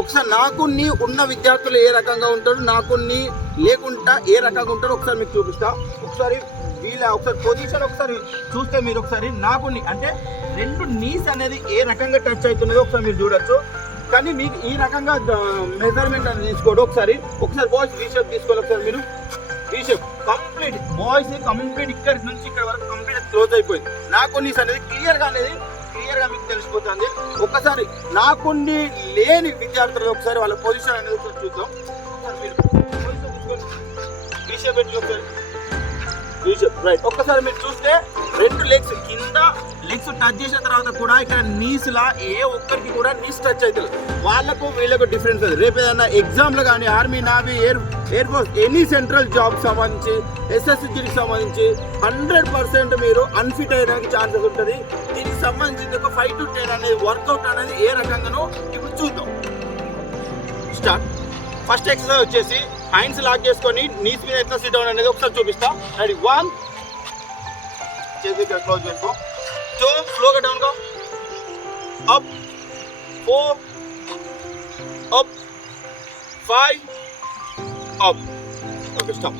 ఒకసారి నాకు నీ ఉన్న విద్యార్థులు ఏ రకంగా ఉంటారు, నాకు నీ లేకుండా ఏ రకంగా ఉంటారో ఒకసారి మీకు చూపిస్తా. ఒకసారి ఒకసారి పొజిషన్ ఒకసారి చూస్తే మీరు ఒకసారి నాకు అంటే రెండు నీస్ అనేది ఏ రకంగా టచ్ అవుతున్నదో ఒకసారి మీరు చూడొచ్చు. కానీ మీకు ఈ రకంగా మెజర్మెంట్ అనేది తీసుకోండి. ఒకసారి బాయ్స్ రీషేప్ తీసుకోవాలి. ఒకసారి మీరు రీషేప్ కంప్లీట్ బాయ్స్ కంప్లీట్ ఇక్కడ నుంచి ఇక్కడ వరకు కంప్లీట్ క్లోజ్ అయిపోయింది. నాకు నీస్ అనేది క్లియర్గా మీకు తెలిసిపోతుంది. ఒకసారి నాకుండి లేని విద్యార్థులు ఒకసారి వాళ్ళ పొజిషన్ అనేది ఒకసారి చూద్దాం. రీషేప్ పెట్టి ఒకసారి రైట్. ఒక్కసారి మీరు చూస్తే రెండు లెగ్స్ కింద లెగ్స్ టచ్ చేసిన తర్వాత కూడా ఇక్కడ నీస్ లా ఏ ఒక్కరికి కూడా నీస్ టచ్ అవుతుంది. వాళ్ళకు వీళ్ళకు డిఫరెన్స్ అది. రేపు ఏదైనా ఎగ్జామ్లో కానీ army, navy, air force any central job సంబంధించి SSGకి సంబంధించి 100% మీరు అన్ఫిట్ అయ్యడానికి ఛాన్సెస్ ఉంటుంది. దీనికి సంబంధించి ఒక 5 to 10 అనేది వర్కౌట్ అనేది ఏ రకంగానో ఇప్పుడు చూద్దాం. స్టార్ట్. ఫస్ట్ ఎక్సర్సైజ్ వచ్చేసి హ్యాండ్స్ లాక్ చేసుకొని నీస్ మీద ఎట్లా సిట్ డౌన్ అనేది ఒకసారి చూపిస్తా. రెడీ 1 చేసి ఇక్కడ క్లోజ్ చేసుకో. 2 స్లోగా down go. Up 4 up 5 up. Okay stop.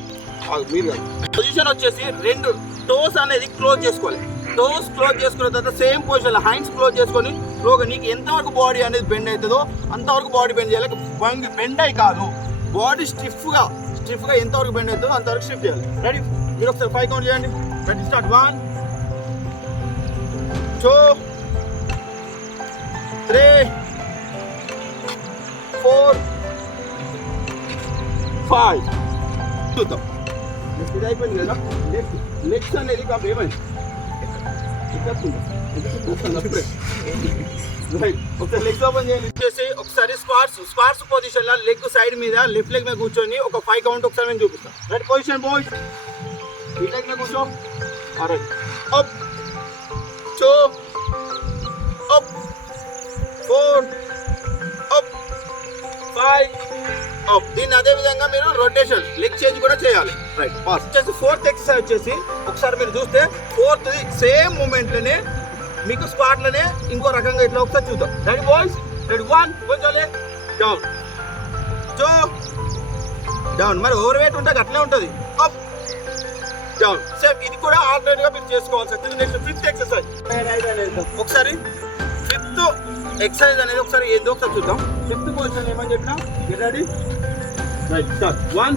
మీరు పొజిషన్ వచ్చేసి రెండు టోస్ అనేది క్లోజ్ చేసుకోవాలి. టోస్ క్లోజ్ చేసుకున్న తర్వాత సేమ్ పొజిషన్ హ్యాండ్స్ క్లోజ్ చేసుకొని స్లోగా నీకు ఎంతవరకు బాడీ అనేది బెండ్ అవుతుందో అంతవరకు బాడీ బెండ్ చేయాలి. బెండ్ అయి కాదు, బాడీ స్టిఫ్గా ఎంతవరకు బెండ్ అవుతుందో అంతవరకు స్టిఫ్ చేయాలి. రెడీ? మీరు ఒకసారి 5 కౌంట్ చేయండి. Ready start. 1 2 3 4 5. చూద్దాం. ఇది అయిపోయింది కదా. లెగ్స్ అనేది కాదు ఏమైంది ఒకసారి లెగ్స్ ఓపెన్ చేయండి. వచ్చేసి ఒకసారి స్క్వాట్స్ పొజిషన్ లో లెగ్ సైడ్ మీద లెఫ్ట్ లెగ్ మీద కూర్చొని ఒక 5 కౌంట్ ఒకసారి నేను చూపిస్తాను. Right position boys. ఈ లెగ్ మీద కూర్చో. Right. Up 2 up 4 up 5 up. దీన్ని అదే విధంగా మీరు రొటేషన్ లెగ్ చేంజ్ కూడా చేయాలి. రైట్. పాస్. వచ్చేసి ఫోర్త్ ఎక్సర్సైజ్ వచ్చేసి ఒకసారి మీరు చూస్తే ఫోర్త్ సేమ్ మూమెంట్ లోనే మీకు స్క్వాట్ లోనే ఇంకో రకంగా ఇట్లా ఒకసారి చూద్దాం. Ready boys? రెడీ 1 కొంచెం డౌన్ 2 డౌన్. మరి ఓవర్ వెయిట్ ఉంటే అట్లే ఉంటుంది. Up down. సేమ్ ఇది కూడా ఆల్టర్నేట్ గా మీరు చేసుకోవాల్సి వస్తుంది. Next fifth exercise. ఒకసారి ఫిఫ్త్ ఎక్సర్సైజ్ అనేది ఒకసారి ఏందో ఒకసారి చూద్దాం. ఫిఫ్త్ పొజిషన్ ఏమని చెప్పినా రెడీ? Right start. 1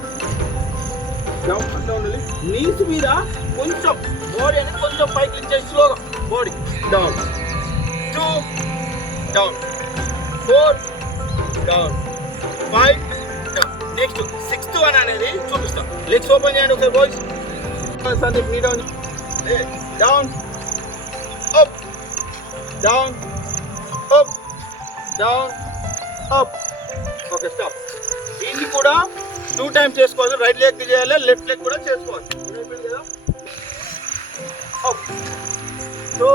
డౌన్. అట్లా ఉండాలి. నీస్ మీద కొంచెం బాడీ అనేది కొంచెం పైకి లిఫ్ట్ చేసి స్లోగా body down. 2 down 4 down 5 down. Next 6th one అనేది చూపిస్తాం. లెగ్స్ ఓపెన్ చేయండి ఒకసారి బాయ్స్. సందీప్ నీ down. Down up down up down up. Okay stop. దీన్ని కూడా 2 టైమ్స్ చేసుకోవాలి. రైట్ లెగ్ చేయాలి, లెఫ్ట్ లెగ్ కూడా చేసుకోవాలి. కదా. Up 2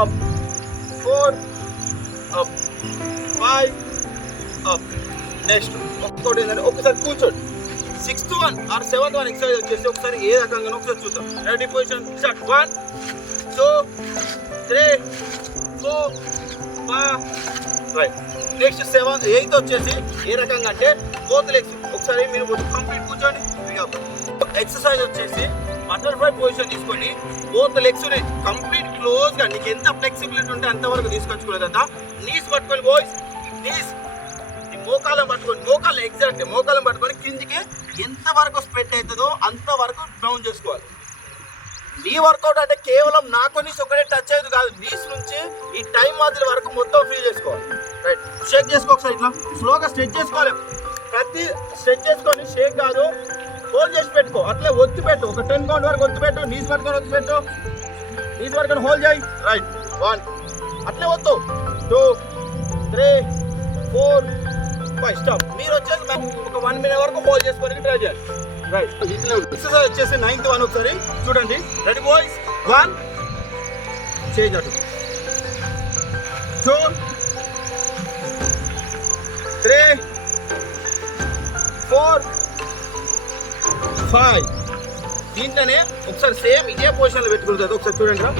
up 4 up 5 up. Next ఒక్కొక్కటి ఏంటంటే ఒకసారి కూర్చోండి. 6th one or 7th one exercise వచ్చేసి ఒకసారి ఏ రకంగా ఒకసారి చూద్దాం. Ready position start. 1 2 3 4 5 right. Next 7th 8th వచ్చేసి ఏ రకంగా అంటే బోత్ లెగ్స్ ఒకసారి మీరు కంప్లీట్ కూర్చోండి. ఎక్సర్సైజ్ వచ్చేసి బటర్ఫ్లై పొజిషన్ తీసుకొని బోత్ లెగ్స్ కంప్లీట్ క్లోజ్ గా నీకు ఎంత ఫ్లెక్సిబిలిటీ ఉంటే అంతవరకు తీసుకొచ్చుకునే తర్వాత నీస్ పట్టుకొని బాయ్స్ నీస్ మోకాలం పట్టుకొని మోకాలం పట్టుకొని కిందికి ఎంత వరకు స్ప్రెడ్ అవుతుందో అంతవరకు డౌన్ చేసుకోవాలి. నీ వర్కౌట్ అంటే కేవలం నాకు నీస్ ఒకటే టచ్ అయ్యేది కాదు, నీస్ నుంచి ఈ టైం మాదిరి వరకు మొత్తం ఫీల్ చేసుకోవాలి. రైట్. షేక్ చేసుకో ఒకసారి ఇట్లా స్లోగా స్ట్రెచ్ చేసుకోవాలి. ప్రతి స్ట్రెచ్ చేసుకొని షేక్ కాదు, హోల్డ్ చేసి పెట్టుకో. అట్లే ఒత్తి పెట్టు. ఒక 10 కౌంట్ వరకు ఒత్తి పెట్టు. నీస్ పట్టుకొని ఒత్తి పెట్టు. నీస్ పట్టుకొని హోల్డ్ చేయి. రైట్. 1 అట్లే వద్దు. 2 3 4 5 స్టాప్. మీరు వచ్చేసి ఒక 1 minute వరకు హోల్డ్ చేసుకోవడానికి ట్రై చేయాలి. రైట్. ఎక్సర్సైజ్ వచ్చేసి 9th వన్ ఒకసారి చూడండి. Ready boys? 1 చేంజ్ అటు 2 3 4 5. దీంట్లోనే ఒకసారి సేమ్ ఇదే పొజిషన్లో పెట్టుకుంటుంది. ఒకసారి చూడండి రా.